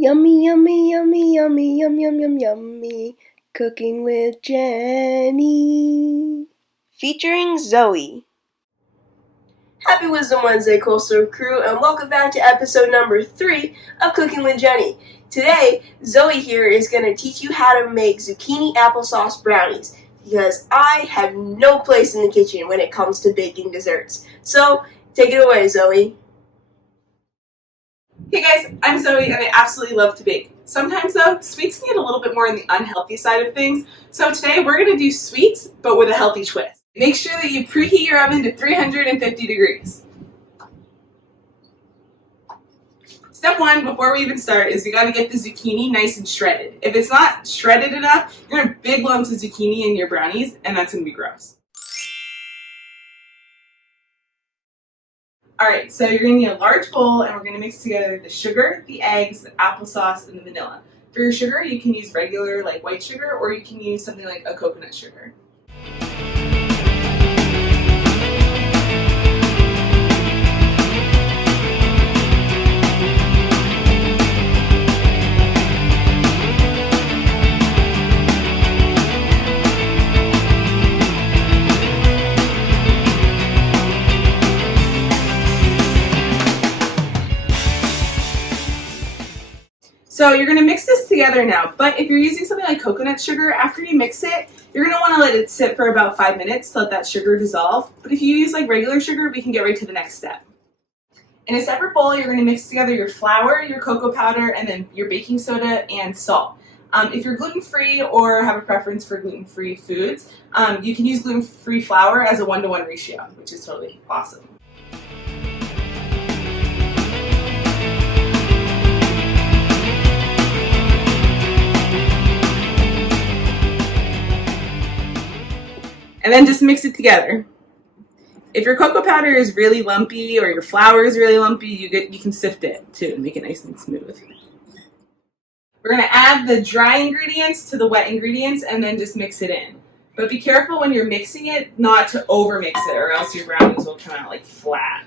Yummy, yummy, yummy, yummy, yum, yum, yum, yummy. Cooking with Jenny. Featuring Zoe. Happy Wisdom Wednesday, Cold Stove crew, and welcome back to episode number 3 of Cooking with Jenny. Today, Zoe here is going to teach you how to make zucchini applesauce brownies, because I have no place in the kitchen when it comes to baking desserts. So, take it away, Zoe. Hey guys, I'm Zoe and I absolutely love to bake. Sometimes though, sweets can get a little bit more on the unhealthy side of things. So today we're going to do sweets, but with a healthy twist. Make sure that you preheat your oven to 350 degrees. Step 1, before we even start, is you got to get the zucchini nice and shredded. If it's not shredded enough, you're going to have big lumps of zucchini in your brownies, and that's going to be gross. Alright, so you're going to need a large bowl, and we're going to mix together the sugar, the eggs, the applesauce, and the vanilla. For your sugar, you can use regular, like white sugar, or you can use something like a coconut sugar. So you're going to mix this together now, but if you're using something like coconut sugar, after you mix it, you're going to want to let it sit for about 5 minutes to let that sugar dissolve. But if you use like regular sugar, we can get right to the next step. In a separate bowl, you're going to mix together your flour, your cocoa powder, and then your baking soda and salt. If you're gluten-free or have a preference for gluten-free foods, you can use gluten-free flour as a 1-to-1 ratio, which is totally awesome. And then just mix it together. If your cocoa powder is really lumpy or your flour is really lumpy, you can sift it too and make it nice and smooth. We're going to add the dry ingredients to the wet ingredients and then just mix it in. But be careful when you're mixing it not to over mix it, or else your brownies will come out like flat.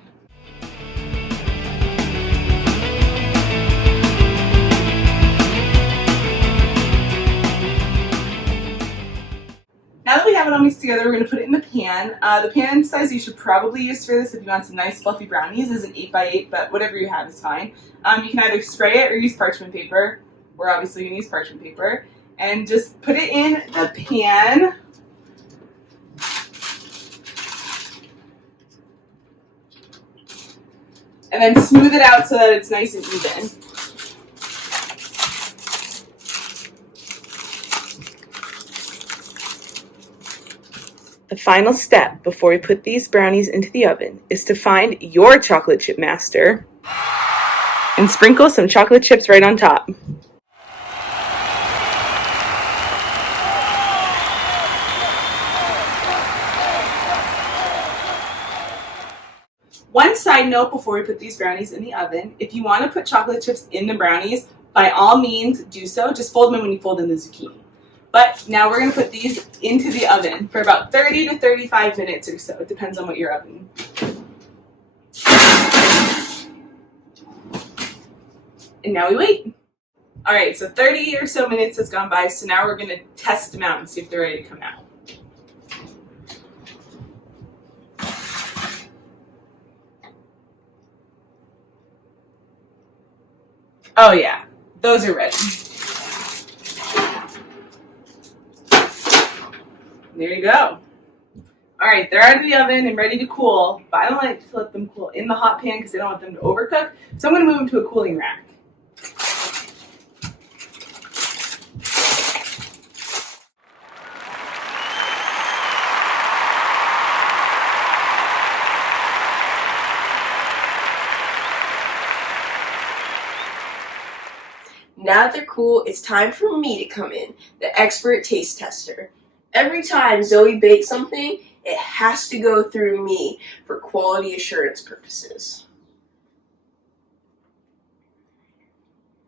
Now that we have it all mixed together, we're going to put it in the pan. The pan size you should probably use for this if you want some nice fluffy brownies is an 8x8, but whatever you have is fine. You can either spray it or use parchment paper. We're obviously going to use parchment paper. And just put it in the pan. And then smooth it out so that it's nice and even. The final step before we put these brownies into the oven is to find your chocolate chip master and sprinkle some chocolate chips right on top. One side note before we put these brownies in the oven, if you want to put chocolate chips in the brownies, by all means do so. Just fold them when you fold in the zucchini. But now we're going to put these into the oven for about 30 to 35 minutes or so. It depends on what your oven. And now we wait. All right, so 30 or so minutes has gone by, so now we're going to test them out and see if they're ready to come out. Oh yeah, those are ready. There you go. All right, they're out of the oven and ready to cool, but I don't like to let them cool in the hot pan because I don't want them to overcook. So I'm going to move them to a cooling rack. Now that they're cool, it's time for me to come in, the expert taste tester. Every time Zoe bakes something, it has to go through me for quality assurance purposes.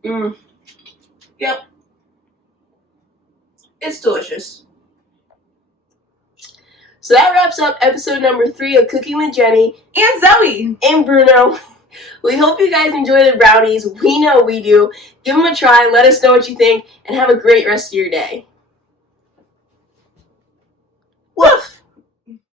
Yep. It's delicious. So that wraps up episode number 3 of Cooking with Jenny And Zoe! and Bruno. We hope you guys enjoy the brownies. We know we do. Give them a try. Let us know what you think, and have a great rest of your day.